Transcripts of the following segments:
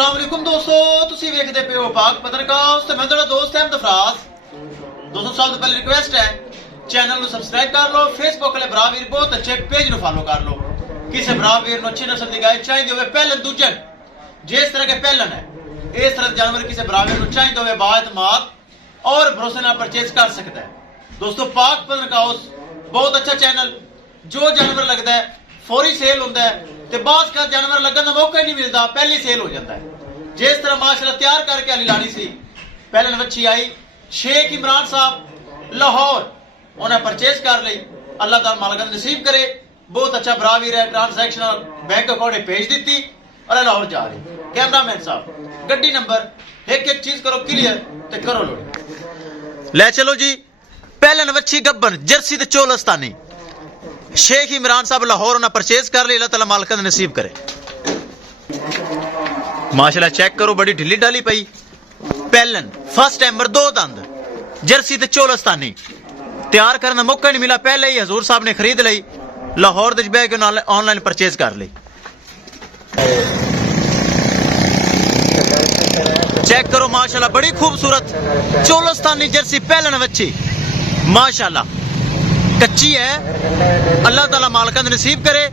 अस्सलाम वालेकुम दोस्तों, तुसी वेखदे पे हो पाक पत्रकार ते मैं तेरा दोस्त अहमद फराज। दोस्तों सब तो पहले रिक्वेस्ट है चैनल को सब्सक्राइब कर लो, फेसबुक वाले भरा वीर बहुत अच्छे पेज को फॉलो कर लो। किसी भरा वीर अच्छी नस्ल की गाय चाहिए हो पहलन दूजन जिस तरह के पहलन है इस तरह जानवर किसी भरा वीर चाहिए हो बाएतमाद और भरोसे नाल परचेज कर सकता है। दोस्तों पाक पत्रकार बहुत अच्छा चैनल, जो जानवर लगता है फौरी सेल होता है ते बाद का जानवर लगन का मौका ही नहीं मिलता, पहली सेल हो जाता है। जिस तरह माशाल्लाह तैयार करके अली लानी सी पहले बच्ची आई शेख इमरान साहब लाहौर उन्हें परचेज कर ली। अल्लाह ताला मालिक नसीब करे, बहुत अच्छा बरावीर है, ट्रांसैक्शनल बैंक अकाउंट भेज दी और लाहौर जा रही। कैमरामैन साहब गड्डी नंबर एक एक चीज करो क्लियर ते करो लोड ले चलो जी। पहले बच्ची गब्बन जर्सी ते चोलस्तानी शेख इमरान साहब लाहौर उन्हें परचेज कर ली। अल्लाह ताला मालिक नसीब करे। माशाल्लाह चेक करो बड़ी ढिली डाली पई पहलन फर्स्ट टाइमर दो दंद जर्सी ते चोलस्तानी तैयार करने का मौका नहीं मिला, पहले ही हजूर साहब ने खरीद ली, लाहौर ऑनलाइन परचेज कर ली। चेक करो माशाल्लाह बड़ी खूबसूरत चोलस्तानी जर्सी पहलन बच्ची माशाल्लाह कच्ची है। अल्लाह ताला मालिक नसीब करे,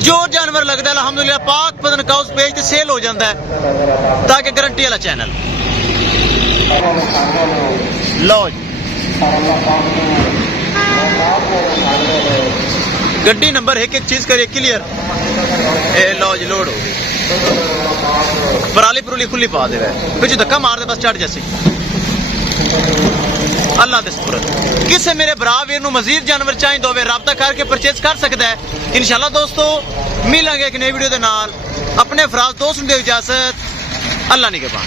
जो जानवर लगता है अल्हम्दुलिल्लाह पाक पतन काउस पेज ते सेल हो जाता है ताकि गारंटी वाला चैनल लो जी। गड्डी नंबर एक एक चीज करिए clear A low ji load हो गई। पराली पुराली खुली पा दे पीछे धक्का मार दे बस चढ़ जैसे अल्लाह दे सुपुर्द। किसे मेरे भरा वीर नूं मजीद जानवर चाहिए तो राबता करके परचेज कर सकता है। इंशाल्लाह दोस्तों मिलेंगे एक नई वीडियो के नाल। अपने फराज दोस्त नूं दे इजाजत, अल्लाह निगहबान।